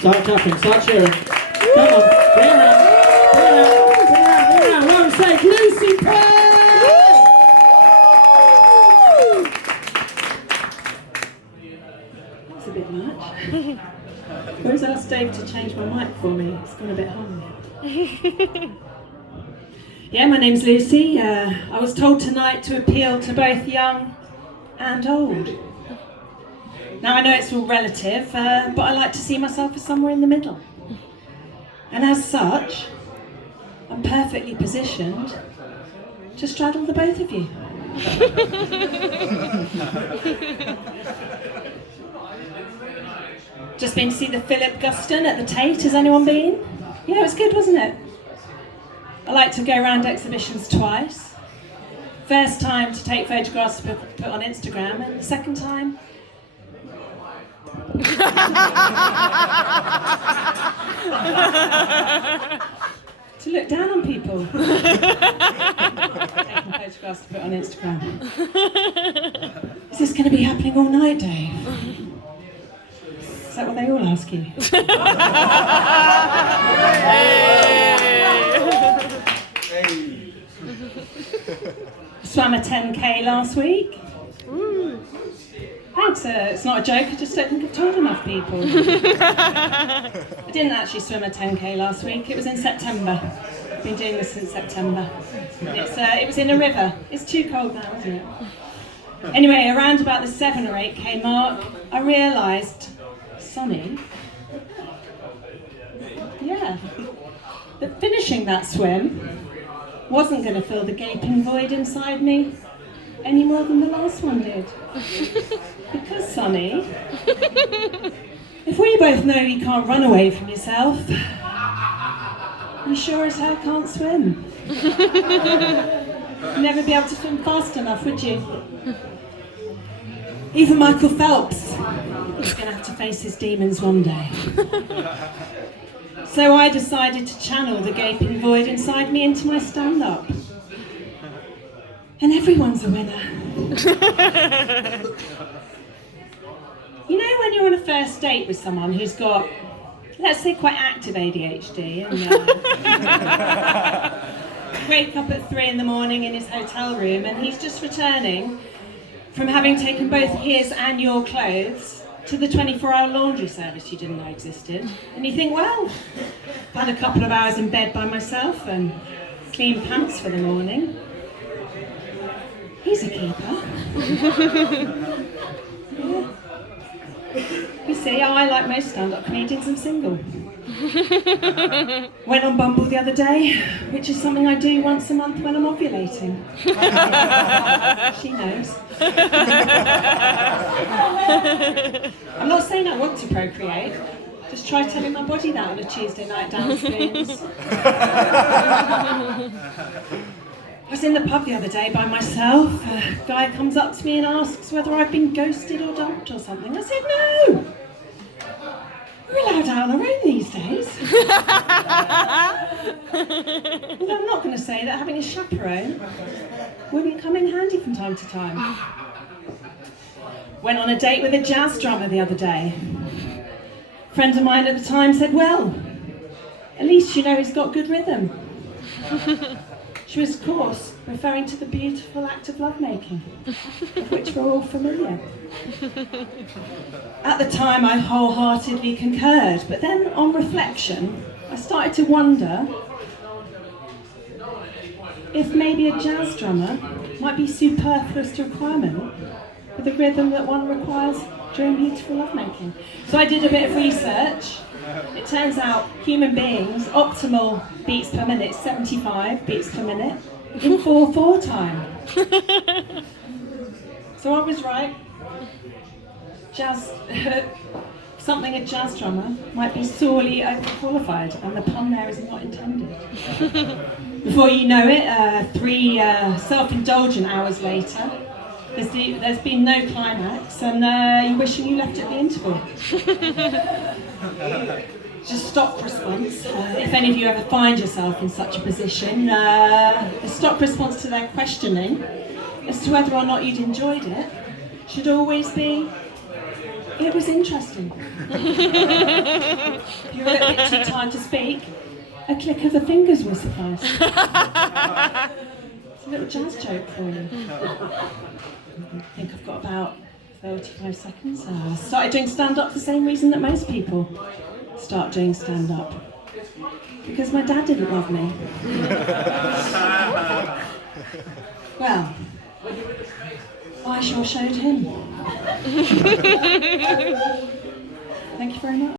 Start clapping, start cheering. Come on, bring her out. Long stage, Lucy Pearl! That's a bit much. Where's asked Dave to change my mic for me? It's gone a bit high. Yeah, my name's Lucy. I was told tonight to appeal to both young and old. Now I know it's all relative, but I like to see myself as somewhere in the middle. And as such, I'm perfectly positioned to straddle the both of you. Just been to see the Philip Guston at the Tate. Has anyone been? Yeah, it was good, wasn't it? I like to go around exhibitions twice. First time to take photographs to put on Instagram, and the second time to look down on people. Taking photographs to put on Instagram. Is this going to be happening all night, Dave? Is that what they all ask you? I swam a 10k last week. Thanks, it's not a joke, I just don't think I've told enough people. I didn't actually swim a 10k last week, it was in September. I've been doing this since September. It was in a river. It's too cold now, isn't it? Anyway, around about the 7 or 8k mark, I realised, Sonny, that finishing that swim wasn't going to fill the gaping void inside me any more than the last one did. Because, Sonny, if we both know you can't run away from yourself, you sure as hell can't swim. You'd never be able to swim fast enough, would you? Even Michael Phelps is going to have to face his demons one day. So I decided to channel the gaping void inside me into my stand-up. And everyone's a winner. You know when you're on a first date with someone who's got, let's say, quite active ADHD, and wake up at 3 a.m. in his hotel room, and he's just returning from having taken both his and your clothes to the 24-hour laundry service you didn't know existed. And you think, well, I've had a couple of hours in bed by myself and clean pants for the morning. He's a keeper. Yeah. You see, I, like most stand-up comedians, am single. Went on Bumble the other day, which is something I do once a month when I'm ovulating. She knows. I'm not saying I want to procreate. Just try telling my body that on a Tuesday night downstairs. I was in the pub the other day by myself. A guy comes up to me and asks whether I've been ghosted or dumped or something. I said, no! We're allowed out on our own these days. Although I'm not going to say that having a chaperone wouldn't come in handy from time to time. Went on a date with a jazz drummer the other day. A friend of mine at the time said, well, at least you know he's got good rhythm. She was, of course, referring to the beautiful act of lovemaking, of which we're all familiar. At the time, I wholeheartedly concurred, but then, on reflection, I started to wonder if maybe a jazz drummer might be superfluous to requirement for the rhythm that one requires during beautiful lovemaking. So I did a bit of research. It turns out human beings' optimal beats per minute is 75 beats per minute in 4/4 time. So I was right. Something a jazz drummer might be sorely overqualified, and the pun there is not intended. Before you know it, 3 self-indulgent hours later, there's been no climax, and you're wishing you left at the interval. Just stock response. If any of you ever find yourself in such a position, the stock response to their questioning as to whether or not you'd enjoyed it should always be, it was interesting. you're a little bit too tired to speak, a click of the fingers will suffice. It's a little jazz joke for you. I think I've got about 35 seconds. I started doing stand-up for the same reason that most people start doing stand-up. Because my dad didn't love me. Well, I sure showed him. Thank you very much.